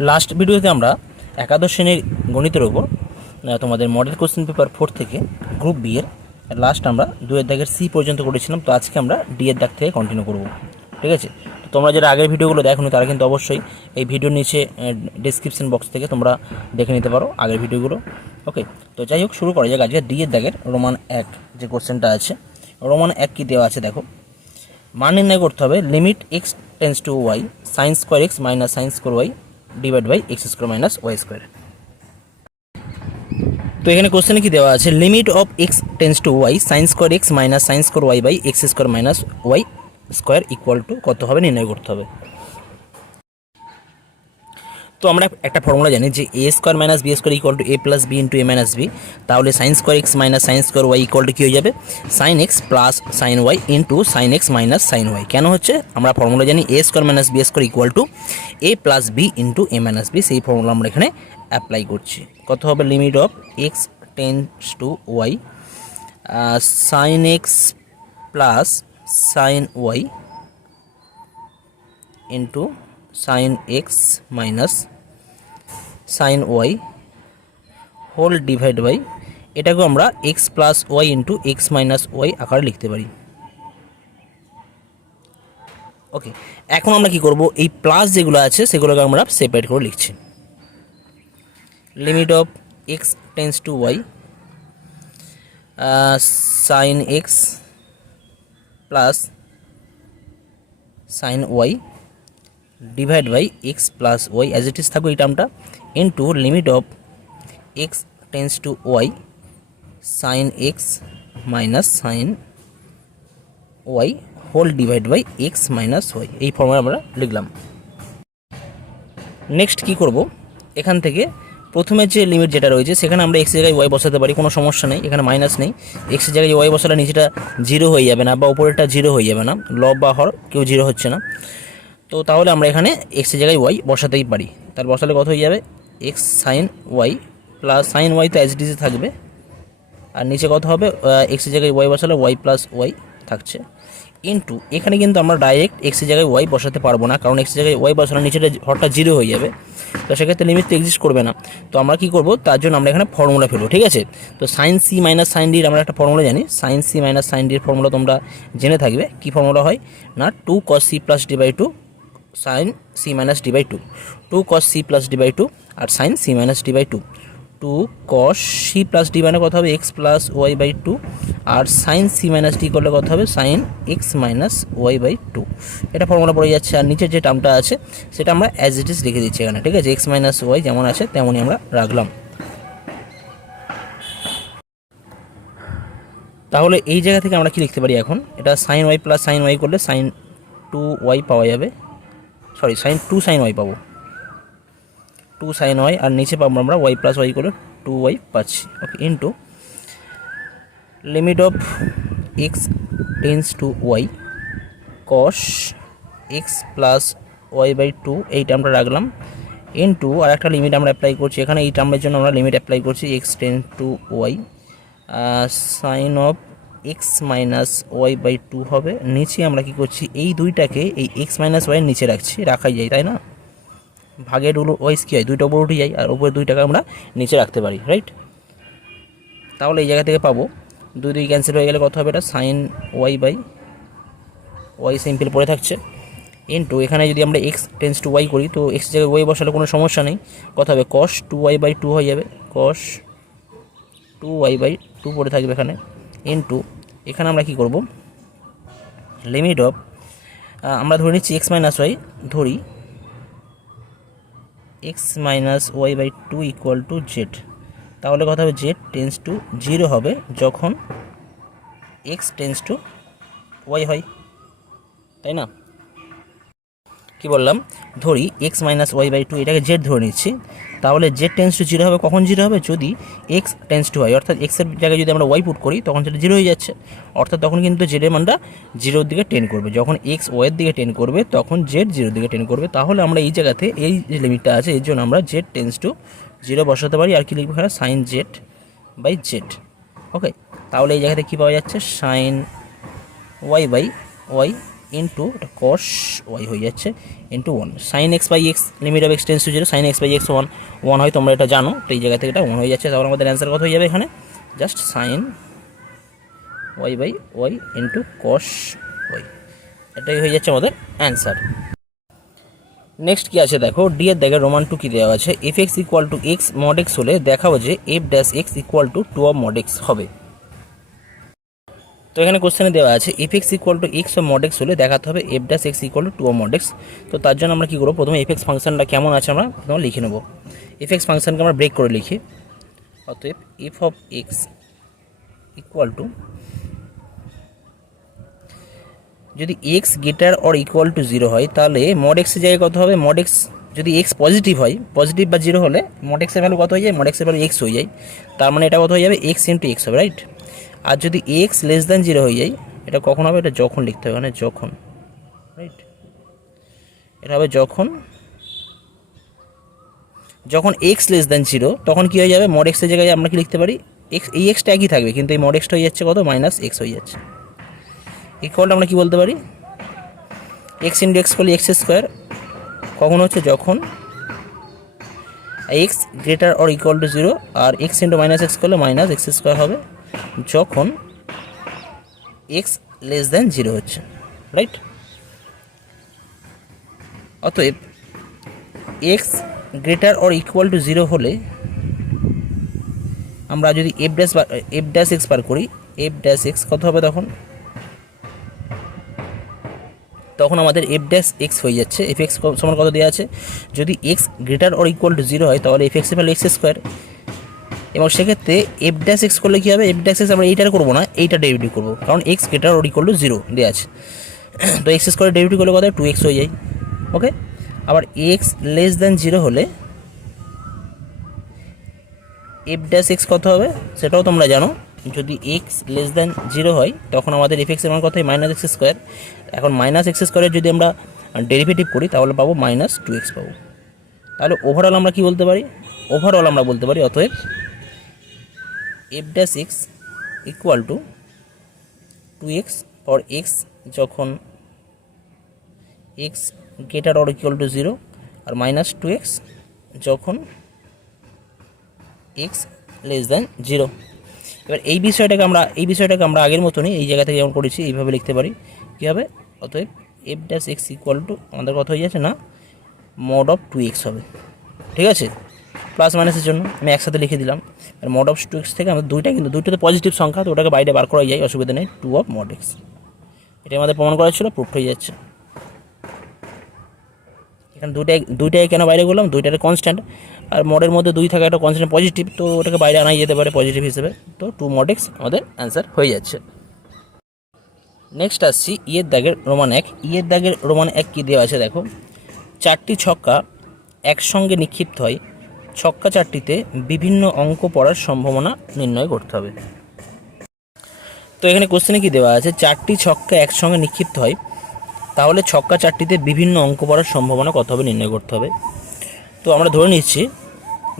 Last ভিডিওতে আমরা একাদশ শ্রেণীর গণিতের ওপর তোমাদের মডেল কোশ্চেন পেপার 4 থেকে গ্রুপ বি এর লাস্ট আমরা 2 এর দাগের সি পর্যন্ত করেছিলাম। তো আজকে আমরা ডি এর দাগ থেকে কন্টিনিউ করব, ঠিক আছে। তো তোমরা যারা আগের ভিডিওগুলো দেখোনি তারা কিন্তু অবশ্যই এই ভিডিওর নিচে ডেসক্রিপশন বক্স থেকে তোমরা দেখে নিতে পারো আগের ভিডিওগুলো। ওকে, তো যাই হোক শুরু করা যাক। আজকে ডি এর দাগের রোমান 1 যে কোশ্চেনটা আছে, রোমান 1 কি দেওয়া আছে দেখো। মান নির্ণয় করতে হবে limit x tends to Y sine square x minus sine square y divide by x square minus y square. তো এখানে কোশ্চেনে কি দেওয়া আছে, limit of x tends to Y sine square x minus sine square y by x square minus y square equal to কত হবে নির্ণয় করতে হবে। তো আমরা একটা ফর্মুলা জানি যে A square minus B square equal to A plus B into A minus B. তাহলে sine square x minus sine square Y equal to কী হয়ে যাবে, sine x plus sine Y into sine x minus sine Y. কেন হচ্ছে, আমরা formula জানি A square minus B square equal to A plus B into A minus B. সেই formula আমরা এখানে অ্যাপ্লাই করছি। কত হবে, limit of x tends to Y sine x plus sine Y into sine x minus sine Y whole divide by, এটাকে আমরা x plus y into x minus y আকারে লিখতে পারি। ওকে, এখন আমরা কি করব, এই প্লাস যেগুলো আছে সেগুলোকে আমরা সেপারেট করে লিখছি। Limit of x tends to Y sine x plus sine Y divide by X plus Y as it is থাকবে এই টার্মটা, into limit of x tends to Y sine x minus sine Y whole divide by X minus Y. এই formula আমরা লিখলাম। Next কি করব, এখান থেকে প্রথমে যে লিমিট যেটা রয়েছে সেখানে আমরা এক্স জায়গায় ওয়াই বসাতে পারি, কোনো সমস্যা নেই, এখানে মাইনাস নেই। এক্স জায়গায় ওয়াই বসালে নিচেটা জিরো হয়ে যাবে না বা উপরেরটা জিরো হয়ে যাবে না, লব বা হর কেউ জিরো হচ্ছে না। তো তাহলে আমরা এখানে এক্সের জায়গায় ওয়াই বসাতেই পারি। তার বসালে কত হয়ে যাবে, x sine y plus sine y তো এসডিসি থাকবে, আর নিচে কত হবে, এক্সের জায়গায় ওয়াই বসালে ওয়াই প্লাস ওয়াই থাকছে, ইন্টু এখানে কিন্তু আমরা ডাইরেক্ট এক্সের জায়গায় ওয়াই বসাতে পারবো না, কারণ এক্সের জায়গায় ওয়াই বসালে নিচেটা হরটা জিরো হয়ে যাবে। তো সেক্ষেত্রে লিমিট তো এক্সিস্ট করবে না। তো আমরা কী করবো, তার জন্য আমরা এখানে ফর্মুলা ফেলবো, ঠিক আছে। তো সাইন সি মাইনাস সাইন ডির আমরা একটা ফর্মুলা জানি, সাইন সি মাইনাস সাইন ডির ফর্মুলা তোমরা জেনে থাকবে। কী ফর্মুলা হয় না, 2 cos c plus d by 2 sine c minus d by 2, 2 cos c plus d by 2 আর sine c minus d by 2। 2 cos c plus d মানে কত হবে, এক্স প্লাস ওয়াই বাই 2, আর সাইন সি মাইনাস ডি করলে কত হবে, sine x minus y by 2। এটা formula পড়ে যাচ্ছে। আর নিচের যে টার্মটা আছে সেটা আমরা অ্যাজ ইট ইজ লিখে দিচ্ছি এখানে, ঠিক আছে। এক্স মাইনাস ওয়াই যেমন আছে তেমনই আমরা রাখলাম। তাহলে এই জায়গা থেকে আমরা কি লিখতে পারি এখন, এটা sine y plus sine y করলে সাইন 2y পাওয়া যাবে, সরি সাইন 2 সাইন ওয়াই পাবো, 2 সাইন ওয়াই, আর নিচে পাবো আমরা ওয়াই প্লাস ওয়াই করে 2y পাচ্ছি। Okay, into limit of x tends to Y cos X plus Y by 2, এই টার্মটা রাখলাম, ইন্টু আর একটা লিমিট আমরা অ্যাপ্লাই করছি এখানে। এই টার্মের জন্য আমরা লিমিট অ্যাপ্লাই করছি x tends to Y sine of x minus y by 2 হবে। নিচে আমরা কি করছি, এই দুইটাকে এই এক্স মাইনাস ওয়াইয়ের নিচে রাখছি, রাখাই যায় তাই না, ভাগের ওয়াইস কী হয়, দুইটা উপর উঠে যায় আর উপরে দুইটাকে আমরা নিচে রাখতে পারি, রাইট। তাহলে এই জায়গা থেকে পাবো 2 2 ক্যান্সেল হয়ে গেলে কত হবে, এটা sine y by y simple পড়ে থাকছে, ইন্টু এখানে যদি আমরা এক্স টেন্স টু ওয়াই করি তো এক্স জায়গায় ওয়াই বসালে কোনো সমস্যা নেই, কত হবে কস 2y বাই 2 হয়ে যাবে, কস 2y বাই 2 পড়ে থাকবে এখানে, ইন্টু এখানে আমরা কি করব, লিমিট অফ আমরা ধরে নিচ্ছি এক্স মাইনাস ওয়াই, ধরি x minus y by 2 equal to z. তাহলে কথা হবে জেড টেন্স টু 0 হবে যখন এক্স টেন্স টু ওয়াই হয়, তাই না। কি বললাম, ধরি এক্স মাইনাস ওয়াই বাই 2 এটাকে জেড ধরে নিচ্ছি, তাহলে জেড টেন্স টু 0 হবে কখন, 0 হবে যদি এক্স টেন্স টু ওয়াই, অর্থাৎ এক্সের জায়গায় যদি আমরা ওয়াই পুট করি তখন সেটা 0 হয়ে যাচ্ছে, অর্থাৎ তখন কিন্তু জেডের মানটা 0-র দিকে টেন করবে। যখন এক্স ওয়াইয়ের দিকে টেন করবে তখন জেড 0-র দিকে টেন করবে। তাহলে আমরা এই জায়গাতে এই যে লিমিটটা আছে এর জন্য আমরা জেড টেন্স টু 0 বসাতে পারি, আর কি লিখবো এখানে sine z by z. Okay, তাহলে এই জায়গাতে কী পাওয়া যাচ্ছে, sine y by y into এটা কস ওয়াই হয়ে যাচ্ছে into 1 sine x by x limit of x tends to 0 sine x by x 1 হয়, তোমরা এটা জানো। তো এই জায়গা থেকে এটা 1 হয়ে যাচ্ছে। তাহলে আমাদের অ্যান্সার কত হয়ে যাবে এখানে? Just sine y by y into cos y, এটাই হয়ে যাচ্ছে আমাদের অ্যান্সার। নেক্সট কি আছে দেখো, ডি এর দেখে রোমান 2 কি দেওয়া আছে, F x equal two x mod x হলে দেখাও যে F dash X equal two 2 of mod x হবে। তো এখানে কোশ্চেনে দেওয়া আছে F x equal two x of mod x হলে দেখাতে হবে F dash X equal two 2 of mod x. তো তার জন্য আমরা কী করবো, প্রথমে এফ এক্স ফাংশনটা কেমন আছে আমরা প্রথমে লিখে নেবো। এফ এক্স ফাংশনকে আমরা ব্রেক করে লিখি, অতএব F of X equal to, যদি X greater or equal to 0 হয় তাহলে মড এক্সের জায়গায় কত হবে, মড এক্স যদি এক্স পজিটিভ হয়, পজিটিভ বা 0 হলে মড এক্সের ভ্যালু কত হয়ে যায়, মড এক্সের ভ্যালু এক্স হয়ে যায়। তার মানে এটা কত হয়ে যাবে, এক্স ইন্টু এক্স হবে, রাইট। আর যদি এক্স লেস দ্যান 0 হয়ে যায়, এটা কখন হবে, এটা যখন লিখতে হবে, মানে যখন, রাইট। এটা হবে যখন এক্স লেস দ্যান 0, তখন কী হয়ে যাবে, মড এক্সের জায়গায় আমরা কি লিখতে পারি, এক্স, এই এক্সটা একই থাকবে কিন্তু এই মড এক্সটা হয়ে যাচ্ছে কত, মাইনাস এক্স হয়ে যাচ্ছে। ইকুয়ালটা আমরা কী বলতে পারি, এক্স ইন্টু এক্স করলে এক্স স্কোয়ার, কখন হচ্ছে, যখন x greater or equal to 0, আর এক্স ইন্টু মাইনাস এক্স করলে মাইনাস এক্স স্কোয়ার হবে যখন এক্স লেস দ্যান 0 হচ্ছে, রাইট। অতএব x greater or equal to 0 হলে আমরা যদি এফ ড্যাশ এক্স বার করি, এফ ড্যাশ এক্স কত হবে, তখন আমাদের এফ ড্যাশ এক্স হয়ে যাচ্ছে, এফ এক্স সমান কত দেওয়া আছে, যদি X greater or equal to 0 হয় তাহলে এফ এক্সের ভ্যালু এক্স স্কোয়ার। এবং সেক্ষেত্রে এফ ড্যাশ এক্স করলে কী হবে, এফ ড্যাশ এক্স আমরা এইটার করবো না, এইটা ডেরিভেটিভ করবো, কারণ x greater or equal to 0 দেওয়া আছে। তো এক্স স্কোয়ার ডেরিভেটিভ করলে কত হয়, 2x হয়ে যায়, ওকে। আবার এক্স লেস দ্যান 0 হলে এফ ড্যাশ এক্স কত হবে সেটাও তোমরা জানো, যদি এক্স লেস দ্যান 0 হয় তখন আমাদের এফ এক্সের মান কত হয়, মাইনাস এক্স স্কোয়ার। এখন মাইনাস এক্স স্কোয়ারের যদি আমরা ডেরিভেটিভ করি তাহলে পাবো মাইনাস 2x পাবো। তাহলে ওভারঅল আমরা কি বলতে পারি, ওভারঅল আমরা বলতে পারি অতএব F dash X equal to 2x for X যখন x greater or equal to 0, আর মাইনাস 2x যখন এক্স লেস দ্যান 0। এবার এই বিষয়টাকে আমরা আগের মতনই এই জায়গা থেকে যেমন করেছি এইভাবে লিখতে পারি, কী হবে, অতএব F dash X equal two আমাদের কথা হয়ে যাচ্ছে না, মড অফ 2x হবে, ঠিক আছে। প্লাস মাইনাসের জন্য আমি একসাথে লিখে দিলাম, আর মড অফ 2x থেকে আমাদের দুইটাতে পজিটিভ সংখ্যা, তো ওটাকে বাইরে বার করা যায়, অসুবিধা নেই, 2 অফ মড এক্স। এটা আমাদের প্রমাণ করা ছিল, প্রুফ হয়ে যাচ্ছে। এখানে দুইটাই কেন বাইরে করলাম, দুইটার কনস্ট্যান্ট, আর মডের মধ্যে 2 থাকা একটা কনস্ট্যান্ট পজিটিভ, তো ওটাকে বাইরে আনাই যেতে পারে পজিটিভ হিসেবে, তো 2 মড এক্স আমাদের অ্যান্সার হয়ে যাচ্ছে। নেক্সট আসছি ইয়ের দাগের রোমান 1। ইয়ের দাগের রোমান 1 কী দেওয়া আছে দেখো, 4টি ছক্কা একসঙ্গে নিক্ষিপ্ত হয়, ছক্কা 4টিতে বিভিন্ন অঙ্ক পড়ার সম্ভাবনা নির্ণয় করতে হবে। তো এখানে কোশ্চেনে কি দেওয়া আছে, 4টি ছক্কা একসঙ্গে নিক্ষিপ্ত হয়, তাহলে ছক্কা 4টিতে বিভিন্ন অঙ্ক পড়ার সম্ভাবনা কত হবে নির্ণয় করতে হবে। তো আমরা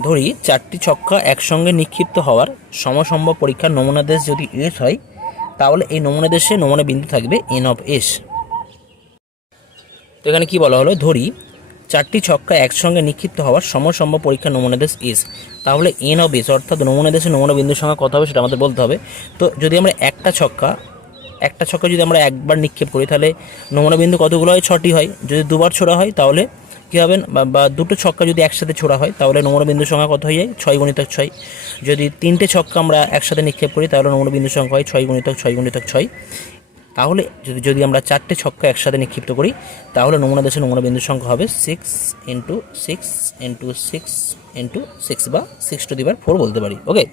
ধরি 4টি ছক্কা একসঙ্গে নিক্ষিপ্ত হওয়ার সমসম্ভব পরীক্ষার নমুনা দেশ যদি এস হয়, তাহলে এই নমুনা দেশে নমুনা বিন্দু থাকবে এন অফ এস। তো এখানে কি বলা হলো, ধরি 4টি ছক্কা একসঙ্গে নিক্ষিপ্ত হওয়ার সমসম্ভব পরীক্ষার নমুনা দেশ এস, তাহলে এন অফ এস অর্থাৎ নমুনা দেশে নমুনা বিন্দুর সংখ্যা কত হবে সেটা আমাদের বলতে হবে। তো যদি আমরা একটা ছক্কা যদি আমরা একবার নিক্ষেপ করি তাহলে নমুনা বিন্দু কতগুলো হয়, 6টি হয়। যদি দুবার ছোড়া হয় তাহলে কী হবে, বা দুটো ছক্কা যদি একসাথে ছোড়া হয় তাহলে নমুনা বিন্দুর সংখ্যা কত হয়ে যায়, 6 গুণিতক 6। যদি 3টে ছক্কা আমরা একসাথে নিক্ষেপ করি তাহলে নমুনা বিন্দুর সংখ্যা হয় 6 গুণিতক 6 গুণিতক 6। তাহলে যদি আমরা 4টে ছক্কা একসাথে নিক্ষিপ্ত করি তাহলে নমুনা দেশে নমুনা বিন্দুর সংখ্যা হবে 6 × 6 × 6 × 6 বা 6⁴ বলতে পারি, ওকে।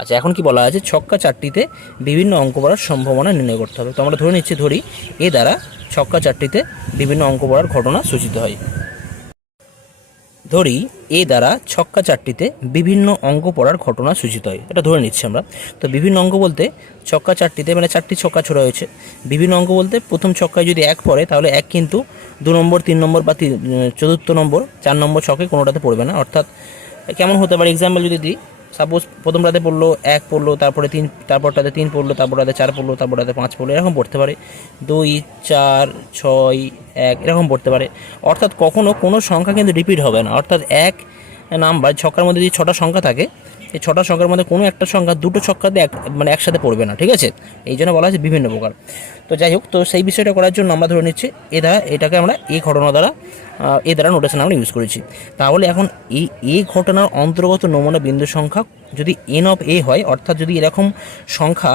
আচ্ছা, এখন কি বলা আছে, ছক্কা 4টিতে বিভিন্ন অঙ্ক পড়ার সম্ভাবনা নির্ণয় করতে হবে। তো আমরা ধরি এ দ্বারা ছক্কা 4টিতে বিভিন্ন অঙ্ক পড়ার ঘটনা সূচিত হয়। ধরি এ দ্বারা ছক্কা 4টিতে বিভিন্ন অঙ্ক পড়ার ঘটনা সূচিত হয়, এটা ধরে নিচ্ছি আমরা। তো বিভিন্ন অঙ্ক বলতে ছক্কা 4টিতে মানে 4টি ছক্কা ছোড়া হয়েছে, বিভিন্ন অঙ্ক বলতে প্রথম ছক্কায় যদি 1 পড়ে তাহলে 1 কিন্তু 2 নম্বর 3 নম্বর বা 4র্থ নম্বর 4 নম্বর ছকে কোনোটাতে পড়বে না। অর্থাৎ কেমন হতে পারে, এক্সাম্পল যদি দিই, সাপোজ প্রথমটাতে পড়লো 1 পড়লো, তারপরে 3, তারপরটাতে 3 পড়লো, তারপরটাতে 4 পড়লো, তারপরটাতে 5 পড়লো, এরকম পড়তে পারে। 2, 4, 6, 1 এরকম পড়তে পারে। অর্থাৎ কখনো কোনো সংখ্যা কিন্তু রিপিট হবে না। অর্থাৎ এক নাম্বার ছক্কার মধ্যে যদি 6টা সংখ্যা থাকে, এই 6টা সংখ্যার মধ্যে কোনো একটা সংখ্যা দুটো ছক্কাতে একসাথে পড়বে না, ঠিক আছে? এই জন্য বলা হচ্ছে বিভিন্ন প্রকার। তো যাই হোক, তো সেই বিষয়টা করার জন্য আমরা ধরে নিচ্ছি এটাকে আমরা এই ঘটনা দ্বারা নোটেশন আমরা ইউজ করেছি। তাহলে এখন এই ঘটনার অন্তর্গত নমুনা বিন্দু সংখ্যা যদি এন অফ এ হয়, অর্থাৎ যদি এরকম সংখ্যা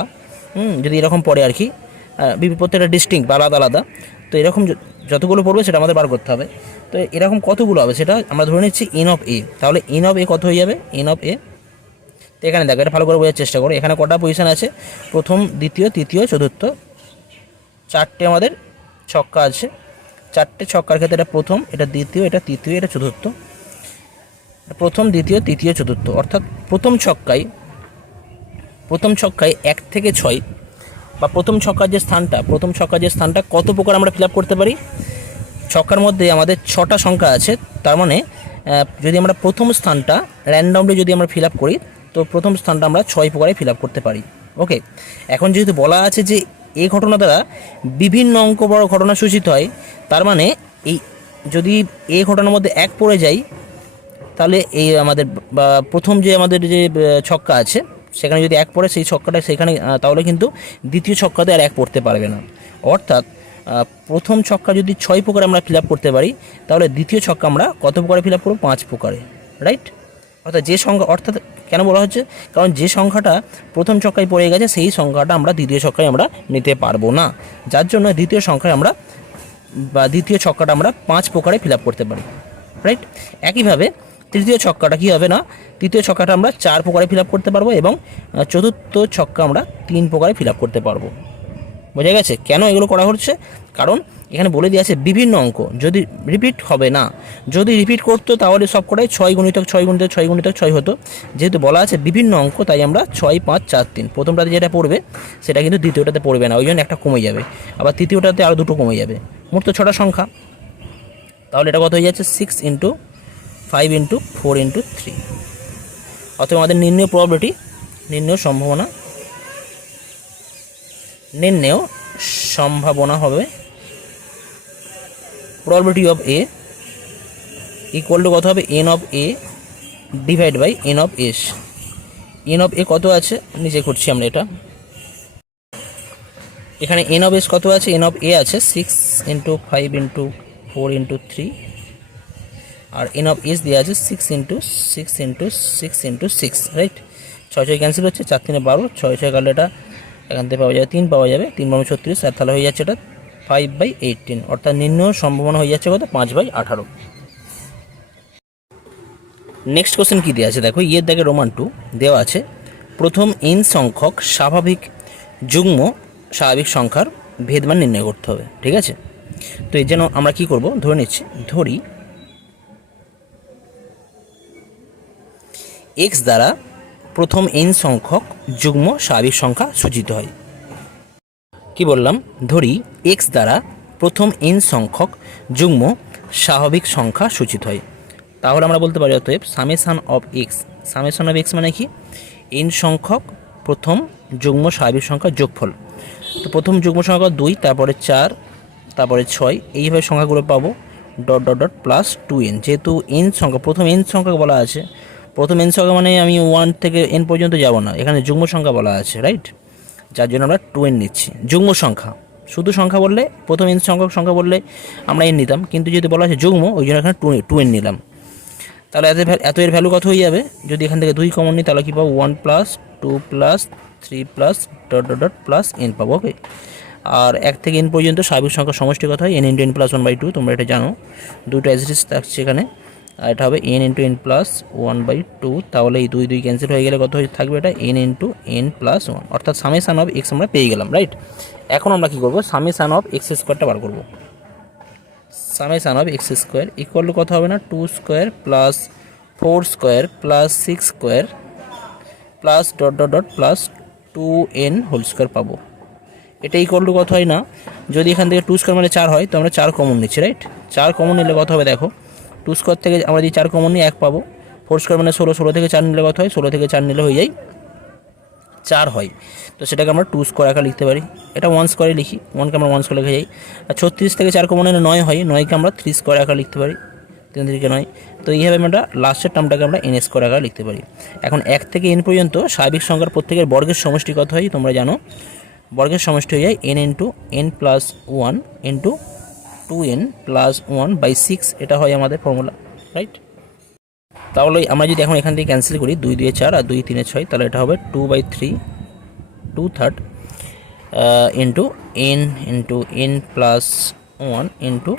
যদি এরকম পড়ে আর কি, প্রত্যেকটা ডিস্টিংক্ট বা আলাদা আলাদা, তো এরকম যতগুলো পড়বে সেটা আমাদের বার করতে হবে। তো এরকম কতগুলো হবে সেটা আমরা ধরে নিচ্ছি এন অফ এ। তাহলে এন অফ এ কত হয়ে যাবে? এন অফ এ, তো এখানে দেখো, এটা ভালো করে বোঝার চেষ্টা করো। এখানে কটা পজিশন আছে? প্রথম, দ্বিতীয়, তৃতীয়, চতুর্থ, 4টে আমাদের ছক্কা আছে। 4টে ছক্কার ক্ষেত্রে এটা প্রথম, এটা দ্বিতীয়, এটা তৃতীয়, এটা চতুর্থ। প্রথম, দ্বিতীয়, তৃতীয়, চতুর্থ, অর্থাৎ প্রথম ছক্কায় 1 থেকে 6 বা প্রথম ছক্কার যে স্থানটা কত প্রকার আমরা ফিল আপ করতে পারি? ছক্কার মধ্যে আমাদের 6টা সংখ্যা আছে, তার মানে যদি আমরা প্রথম স্থানটা র্যান্ডমলি যদি আমরা ফিল আপ করি, তো প্রথম স্থানটা আমরা 6 প্রকারে ফিল আপ করতে পারি। ওকে, এখন যেহেতু বলা আছে যে এই ঘটনা দ্বারা বিভিন্ন অঙ্ক বড় ঘটনা সূচিত হয়, তার মানে এই যদি এই ঘটনার মধ্যে 1 পড়ে যায়, তাহলে এই আমাদের প্রথম যে আমাদের যে ছক্কা আছে সেখানে যদি 1 পড়ে, সেই ছক্কাটা সেখানে, তাহলে কিন্তু দ্বিতীয় ছক্কাতে আর 1 পড়তে পারবে না। অর্থাৎ প্রথম ছক্কা যদি 6 প্রকারে আমরা ফিল আপ করতে পারি, তাহলে দ্বিতীয় ছক্কা আমরা কত প্রকারে ফিল আপ করবো? 5 প্রকারে, রাইট? অর্থাৎ কেন বলা হচ্ছে? কারণ যে সংখ্যাটা প্রথম ছক্কায় পড়ে গেছে সেই সংখ্যাটা আমরা দ্বিতীয় ছক্কায় আমরা নিতে পারবো না, যার জন্য দ্বিতীয় ছক্কাটা আমরা 5 প্রকারে ফিল আপ করতে পারি, রাইট? একইভাবে তৃতীয় ছক্কাটা কী হবে না, তৃতীয় ছক্কাটা আমরা 4 প্রকারে ফিল আপ করতে পারবো এবং চতুর্থ ছক্কা আমরা 3 প্রকারে ফিল আপ করতে পারবো। বোঝা গেছে কেন এগুলো করা হচ্ছে? কারণ এখানে বলে দেওয়া আছে বিভিন্ন অঙ্ক যদি রিপিট হবে না। যদি রিপিট করতো তাহলে সব কটাই 6 গুণিতক 6 গুণিতক 6 গুণিতক 6 হতো। যেহেতু বলা আছে বিভিন্ন অঙ্ক, তাই আমরা 6, 5, 4, 3 প্রথমটাতে যেটা পড়বে সেটা কিন্তু দ্বিতীয়টাতে পড়বে না, ওই জন্য একটা কমে যাবে। আবার তৃতীয়টাতে আরও 2টো কমে যাবে। মোট তো 6টা সংখ্যা, তাহলে এটা কত হয়ে যাচ্ছে? 6 × 5 × 4 × 3। অথবা আমাদের নির্ণয় প্রবাবিলিটি, নির্ণয় সম্ভাবনা হবে probability of A equal to কত হবে? N of A divide by N of S. N of A কত আছে নিচে করছি আমরা এটা। এখানে এন অফ এস কত আছে? এন অফ এ আছে 6 × 5 × 4 × 3, আর এন অফ এস দেওয়া আছে 6 × 6 × 6 × 6, রাইট? 6 ক্যান্সেল হচ্ছে, 4 × 3 = 12, 6 কাটলে এটা এখান থেকে পাওয়া যাবে 3 পাওয়া যাবে, 3 × 36, আর তাহলে হয়ে যাচ্ছে এটা 5/18, অর্থাৎ নির্ণয় সম্ভাবনা হয়ে যাচ্ছে কত? 5/18। নেক্সট কোশ্চেন কী দেওয়া আছে দেখো, ইয়ের দাগে রোমান 2 দেওয়া আছে প্রথম n সংখ্যক যুগ্ম স্বাভাবিক সংখ্যার ভেদমান নির্ণয় করতে হবে, ঠিক আছে? তো এর জন্য আমরা কি করব? ধরি x দ্বারা প্রথম n সংখ্যক যুগ্ম স্বাভাবিক সংখ্যা সূচিত হয়। কি বললাম? ধরি x দ্বারা প্রথম n সংখ্যক যুগ্ম স্বাভাবিক সংখ্যা সূচিত হয়। তাহলে আমরা বলতে পারি অতএব সামেশন অফ x মানে কি? n সংখ্যক প্রথম যুগ্ম স্বাভাবিক সংখ্যার যোগফল। তো প্রথম যুগ্ম সংখ্যা 2, তারপরে 4, তারপরে 6, এইভাবে সংখ্যাগুলো পাবো .. +2n। যেহেতু n সংখ্যা, প্রথম n সংখ্যা বলা আছে, প্রথম n সংখ্যা মানে আমি 1 থেকে n পর্যন্ত যাব না, এখানে যুগ্ম সংখ্যা বলা আছে, রাইট? যার জন্য আমরা 2n নিচ্ছি। যুগ্ম সংখ্যা, শুধু সংখ্যা বললে, প্রথম n সংখ্যা বললে আমরা n নিতাম, কিন্তু যদি বলা আছে যুগ্ম, ওই জন্য এখানে 2n নিলাম। তাহলে এত এর ভ্যালু কত হয়ে যাবে? যদি এখান থেকে 2 কমন নিই তাহলে কী পাবো? 1 + 2 + 3 + n পাবো। ওকে, আর 1 থেকে n পর্যন্ত স্বাভাবিক সংখ্যার সমষ্টি কত হয়? n × n + 1/2, তোমরা এটা জানো, দুটো অ্যাজ ইট ইজ থাকছে এখানে, আর এটা হবে n × n + 1/2। তাহলে এই 2 ক্যান্সেল হয়ে গেলে কত থাকবে? এটা n × n + 1, অর্থাৎ সামেশন অফ x আমরা পেয়ে গেলাম, রাইট? এখন আমরা কী করবো? সামেশন অফ x² বার করবো। Summation of x² equal to কত হবে না? 2² + 4² + 6² + +2n² পাবো। এটা ইকুয়াল টু কত হয় না? যদি এখান থেকে 2² মানে 4 হয়, তো আমরা 4 কমন নিচ্ছি, রাইট? 4 কমন নিলে কত হবে দেখো, 2² থেকে আমরা যদি 4 কমন নিই 1 পাবো, 4 স্কোয়ার মানে 16, 16 থেকে 4 নিলে কত হয়, 16 থেকে 4 নিলে হয়ে যায় 4 হয়। তো সেটাকে আমরা 2 স্কোয়ার আকার লিখতে পারি, এটা 1 স্কোয়ারে লিখি, 1কে আমরা 1 স্কোয়ার লিখে যাই। আর 36 থেকে 4 কমন এলে 9 হয়, 9কে আমরা 3 স্কোয়ার আকার লিখতে পারি, 3 থেকে 9। তো এইভাবে আমরা লাস্টের টার্মটাকে আমরা n স্কোয়ার আকার লিখতে পারি। এখন 1 থেকে n পর্যন্ত স্বাভাবিক সংখ্যার প্রত্যেকের বর্গের সমষ্টি কত হয় তোমরা জানো, বর্গের সমষ্টি হয়ে যায় n into n plus 1 into 2n plus 1/6, এটা হয় আমাদের ফর্মুলা, রাইট। তাহলে আমরা যদি এখন এখান থেকে ক্যান্সেল করি, 2 2 4 আর 2 3 6, তাহলে এটা হবে 2/3 2/3 into n into n plus 1 into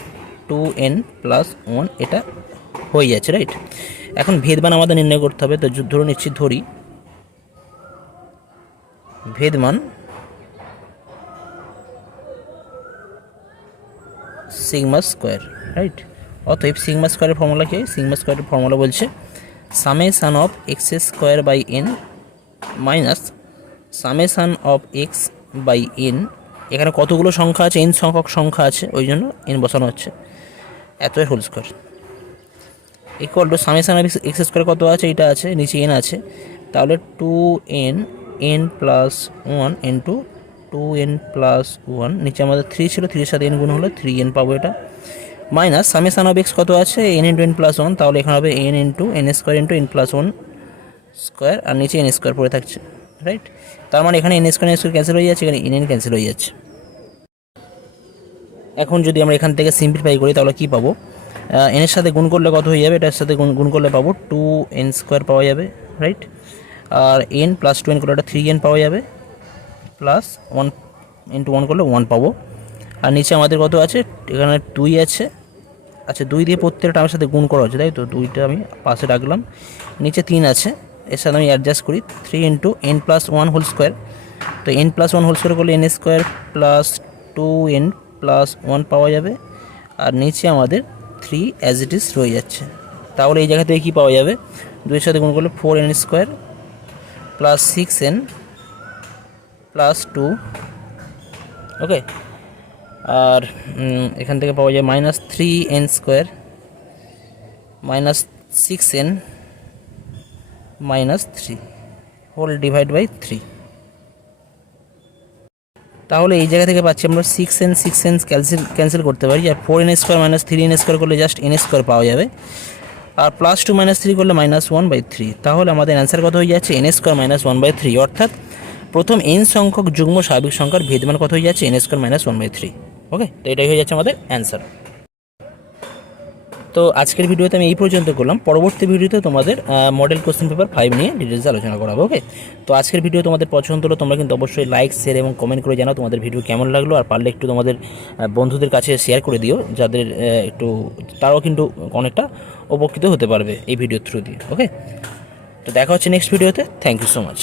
2n plus 1, এটা হয়ে যাচ্ছে, রাইট। এখন ভেদমান আমাদের নির্ণয় করতে হবে। তো ধরে নিচ্ছি, ধরি ভেদমান সিগমা স্কোয়ার, রাইট। অতএব সিগমা স্কোয়ারের ফর্মুলা কি? সিগমা স্কোয়ারের ফর্মুলা বলছে summation of x square by n minus summation of x by n. এখানে কতগুলো সংখ্যা আছে, এন সংখ্যক সংখ্যা আছে, ওই জন্য এন বসানো হচ্ছে, এত whole square equal to summation of x square কত আছে, এটা আছে, নিচে এন আছে, তাহলে 2n n plus 1 into 2n plus 1, নিচে আমাদের 3 ছিল, 3 এর সাথে n গুণ হলে 3n পাবো, এটা মাইনাস সামেশান অফ এক্স কত আছে, n ইন্টু n প্লাস 1, তাহলে এখানে হবে n into n square into n plus 1 square, আর নিচে n স্কোয়ার পড়ে থাকছে, রাইট। তার মানে এখানে n স্কোয়ার ক্যান্সেল হয়ে যাচ্ছে, এখানে n ক্যান্সেল হয়ে যাচ্ছে। এখন যদি আমরা এখান থেকে সিম্পলিফাই করি তাহলে কী পাবো, n এর সাথে গুণ করলে কত হয়ে যাবে, এটার সাথে গুণ করলে পাবো 2n স্কোয়ার পাওয়া যাবে, রাইট। আর n প্লাস 2n করলে এটা 3n পাওয়া যাবে, প্লাস 1 ইন্টু 1 করলে 1 পাবো। আর নিচে আমাদের কত আছে, এখানে 2 আছে, আচ্ছা 2 দিয়ে প্রত্যেকটা আমার সাথে গুণ করা হচ্ছে, তাই তো 2টা আমি পাশে রাখলাম, নিচে 3 আছে, এর সাথে আমি অ্যাডজাস্ট করি 3 into n plus 1 whole square. তো n প্লাস 1 হোল স্কোয়ার করলে n square plus 2n plus 1 পাওয়া যাবে, আর নিচে আমাদের 3 অ্যাজ ইট ইজ রয়ে যাচ্ছে। তাহলে এই জায়গা থেকে কী পাওয়া যাবে, 2 এর সাথে গুণ করলে 4n square plus 6n plus 2, okay. আর এখান থেকে পাওয়া যায় minus 3n square minus 6n minus 3 whole divide by 3। তাহলে এই জায়গা থেকে পাচ্ছি আমরা 6n ক্যান্সেল করতে পারি, আর 4n square minus 3n square করলে জাস্ট n স্কোয়ার পাওয়া যাবে, আর প্লাস 2 মাইনাস 3 করলে মাইনাস 1/3। তাহলে আমাদের অ্যান্সার কত হয়ে যাচ্ছে, n স্কোয়ার মাইনাস 1/3, অর্থাৎ প্রথম n সংখ্যক যুগ্ম স্বাভাবিক সংখ্যার ভেদমান কত হয়ে যাচ্ছে, n স্কোয়ার মাইনাস 1/3, ওকে। তো এটাই হয়ে যাচ্ছে আমাদের অ্যান্সার। তো আজকের ভিডিওতে আমি এই পর্যন্ত করলাম, পরবর্তী ভিডিওতে তোমাদের মডেল কোশ্চেন পেপার 5 নিয়ে ডিটেলসে আলোচনা করাবো, ওকে। তো আজকের ভিডিও তোমাদের পছন্দ হলো তোমরা কিন্তু অবশ্যই লাইক, শেয়ার এবং কমেন্ট করে জানাও তোমাদের ভিডিও কেমন লাগলো, আর পারলে একটু তোমাদের বন্ধুদের কাছে শেয়ার করে দিও, যাদের একটু তারাও কিন্তু অনেকটা উপকৃত হতে পারবে এই ভিডিওর থ্রু দিয়ে, ওকে। তো দেখা হচ্ছে নেক্সট ভিডিওতে, থ্যাংক ইউ সো মাচ।